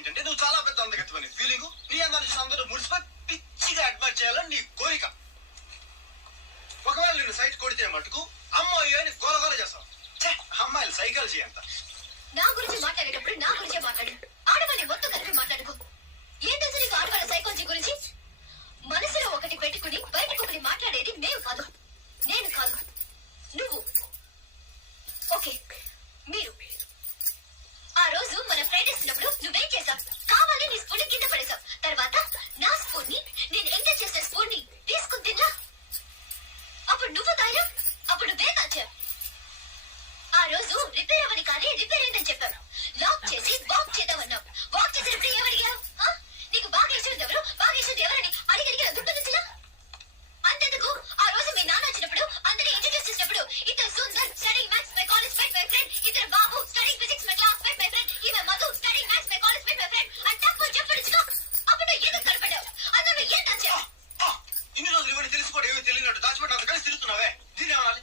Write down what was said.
ఏంటంటే నువ్వు చాలా పెద్ద అందగత్తమని ఫీలింగ్, నీ అందాన్ని చూసి అందరూ మున్సిపల్ పిచ్చిగా అడ్మైర్ చేయాలని నీ కోరిక. ఒకవేళ నేను సైట్ కొడితే మటుకు అమ్మాయి అని గోలగోల చేస్తావు. అమ్మాయిలు సైకాలజీ అంత. నా గురించి మాట్లాడేటప్పుడు నా గురించే మాట్లాడు, ఆడవాళ్ళని మొత్తం కలిపి మాట్లాడుకో. ఏం తెలుసు నీకు ఆడవాళ్ళ సైకాలజీ గురించి? మనసులో ఒకటి పెట్టుకుని బయటకు ఒకటి మాట్లాడేది మేము కాదు, నేను కాదు, నువ్వు. ఓకే, మీరు. ఆ రోజు మన ఫ్రైడ్ ఇస్తున్నప్పుడు నువ్వేం చేశావు? కావాలి నీ స్పూన్ కింద పడేశావు. తర్వాత నా స్పూన్ ని, నేను ఎంజాయ్ చేసే స్పూన్ ని తీసుకుని తిన్నా. అప్పుడు నువ్వు తాయా, అప్పుడు నువ్వే కాచావు. ఆ రోజు రిపేర్ అవ్వని కానీ రిపేర్ అయిందని చెప్పావు. లాక్ చేసి వాక్ చేద్దామన్నావు. వాక్ చేసేటప్పుడు ఏమడిగావు? నీకు బాగా ఇష్టం ఎవరు, బాగా ఇష్టం ఎవరని అడిగి దుడ్డు నుంచిలా. అంతెందుకు, ఆ రోజు మీ నాన్న వచ్చినప్పుడు అందరినీ ఇంట్రడ్యూస్ చేసినప్పుడు ఇద్దరు Sundar studying maths my college mate my friend, ఇద్దరు Babu studying physics my classmate my friend, ఈమె Madhu studying maths my college mate my friend అని తప్పు చెప్పడుచుకో. అప్పుడు నువ్వు ఎందుకు కనపడ్డావు? అందులో ఏం దాచావు? ఇన్ని రోజులు ఇవన్నీ తెలుసుకోవడం ఏమీ తెలియనట్టు దాచిపెట్టినంత కలిసి తిరుగుతున్నావే, దీని ఏమనాలి?